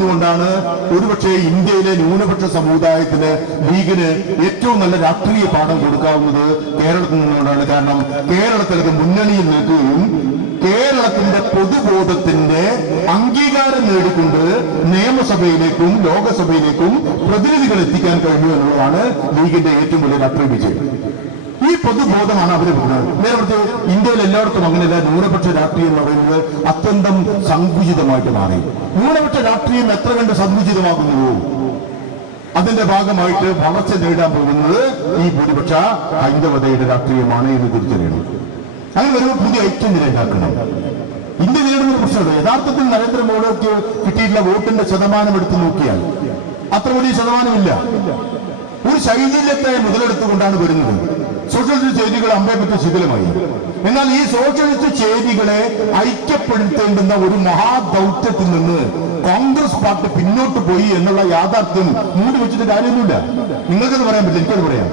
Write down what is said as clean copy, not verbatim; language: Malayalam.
നിന്നുകൊണ്ടാണ് ഒരുപക്ഷെ ഇന്ത്യയിലെ ന്യൂനപക്ഷ സമുദായത്തിന് ലീഗിന് ഏറ്റവും നല്ല രാഷ്ട്രീയ പാഠം കൊടുക്കാവുന്നത് കേരളത്തിൽ നിന്നുകൊണ്ടാണ്. കാരണം കേരളത്തിലൊക്കെ മുന്നണിയിൽ നിൽക്കുകയും കേരളത്തിന്റെ പൊതുബോധത്തിന്റെ അംഗീകാരം നേടിക്കൊണ്ട് നിയമസഭയിലേക്കും ലോകസഭയിലേക്കും പ്രതിനിധികൾ എത്തിക്കാൻ കഴിഞ്ഞു എന്നുള്ളതാണ് ലീഗിന്റെ ഏറ്റവും വലിയ രാഷ്ട്രീയ വിജയം. ഈ പൊതുബോധമാണ് അവർ പറയുന്നത്. നേരത്തെ ഇന്ത്യയിൽ എല്ലായിടത്തും അങ്ങനെയല്ല. ന്യൂനപക്ഷ രാഷ്ട്രീയം എന്ന് പറയുന്നത് അത്യന്തം സങ്കുചിതമായിട്ട് മാറി. ന്യൂനപക്ഷ രാഷ്ട്രീയം എത്ര കണ്ട് സങ്കുചിതമാകുന്നുവോ അതിന്റെ ഭാഗമായിട്ട് വളർച്ച നേടാൻ പോകുന്നത് ഈ ഭൂരിപക്ഷ ഹൈന്ദവതയുടെ രാഷ്ട്രീയമാണ് എന്ന് തിരിച്ചറിയണം. അങ്ങനെ വരുമ്പോൾ പുതിയ ഐക്യം നിലനിൽക്കണം. ഇന്ത്യ നേടുന്ന പ്രശ്നമുണ്ട്. യഥാർത്ഥത്തിൽ നരേന്ദ്രമോദിക്ക് കിട്ടിയിട്ടുള്ള വോട്ടിന്റെ ശതമാനം എടുത്തു നോക്കിയാൽ അത്ര വലിയ ശതമാനമില്ല. ഒരു ശൈഥില്യത്തെ മുതലെടുത്തുകൊണ്ടാണ് വരുന്നത്. സോഷ്യലിസ്റ്റ് ചേരികൾ അമ്പേപ്പറ്റ ശിഥിലമായി. എന്നാൽ ഈ സോഷ്യലിസ്റ്റ് ചേരികളെ ഐക്യപ്പെടുത്തേണ്ടുന്ന ഒരു മഹാദൗത്യത്തിൽ നിന്ന് കോൺഗ്രസ് പാർട്ടി പിന്നോട്ട് പോയി എന്നുള്ള യാഥാർത്ഥ്യം മൂടി വെച്ചിട്ട് കാര്യമൊന്നുമില്ല. നിങ്ങൾക്കത് പറയാൻ പറ്റില്ല, എനിക്കത് പറയാം.